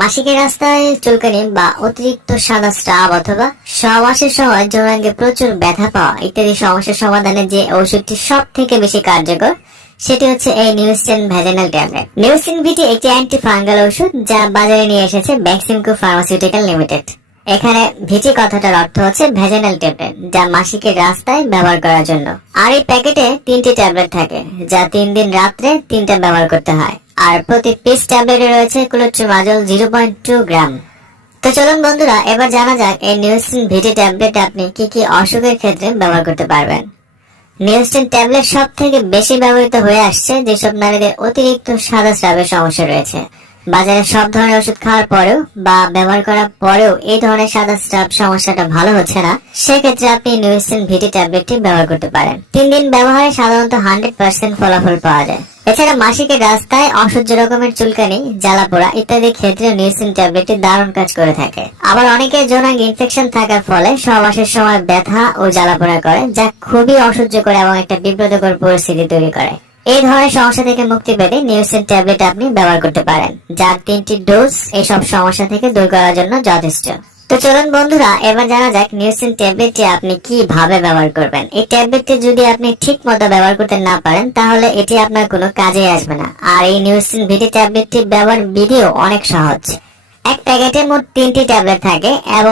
মাসিকের রাস্তায় চুলকানি বা অতিরিক্ত সাদা স্রাব অথবা সহবাসের সময় যৌনাঙ্গে প্রচুর ব্যথা পাওয়া ইত্যাদি সমস্যার সমাধানে যে ওষুধটি সব থেকে বেশি কার্যকর, সেটি হচ্ছে এই নিউসিন ভ্যাজিনাল ট্যাবলেট। নিউসিন ভিটি একটি অ্যান্টি ফাঙ্গাল ওষুধ যা বাজারে নিয়ে এসেছে ব্যাক্সিমকো ফার্মাসিউটিক্যাল লিমিটেড। এখানে ভিটি কথাটার অর্থ হচ্ছে ভ্যাজিনাল ট্যাবলেট, যা মাসিকের রাস্তায় ব্যবহার করার জন্য। আর এই প্যাকেটে তিনটি ট্যাবলেট থাকে, যা তিন দিন রাত্রে তিনটা ব্যবহার করতে হয়। আর প্রতি পিস ট্যাবলেটে রয়েছে clotrimazole zero point two gram তো চলুন বন্ধুরা, এবার জানা যাক এই নিউসিন ভিটি ট্যাবলেট আপনি কি কি অসুখের ক্ষেত্রে ব্যবহার করতে পারবেন। নিউস্টিন ট্যাবলেট সব থেকে বেশি ব্যবহৃত হয়ে আসছে যেসব নারীদের অতিরিক্ত সাদা স্রাবের সমস্যা রয়েছে। বাজারে সব ধরনের ওষুধ খাওয়ার পরেও বা ব্যবহার করার পরেও এই ধরনের সাদা স্রাব সমস্যাটা ভালো হচ্ছে না। সেক্ষেত্রে আপনি নিউস্টিন ভিটি ট্যাবলেটটি ব্যবহার করতে পারেন। তিন দিন ব্যবহারে সাধারণত হান্ড্রেড পার্সেন্ট ফলাফল পাওয়া যায়। এছাড়া মাসিকের রাস্তায় অসহ্য রকমের চুলকানি জ্বালা পোড়া ইত্যাদি ক্ষেত্রে নিউসিন ট্যাবলেটটি দারুণ কাজ করে থাকে। আবার অনেকে যৌনাঙ্গ ইনফেকশন থাকার ফলে সহবাসের সময় ব্যথা ও জ্বালা পোড়া করে, যা খুবই অসহ্য করে এবং একটা বিব্রতকর পরিস্থিতি তৈরি করে। এই ধরনের সমস্যা থেকে মুক্তি পেতে নিউসিন ট্যাবলেট আপনি ব্যবহার করতে পারেন, যার তিনটি ডোজ এইসব সমস্যা থেকে দূর করার জন্য যথেষ্ট। তো চলুন বন্ধুরা, এবার জানা যাক নিউসিন ট্যাবলেটটি আপনি কীভাবে ব্যবহার করবেন। এই ট্যাবলেটটি যদি আপনি ঠিক মতো ব্যবহার করতে না পারেন, তাহলে এটি আপনার কোনো কাজে আসবে না। আর এই নিউসিন ভিটি ট্যাবলেটটি ব্যবহার বিধিও অনেক সহজ। এক প্যাকেটে মোট তিনটি ট্যাবলেট থাকে এবং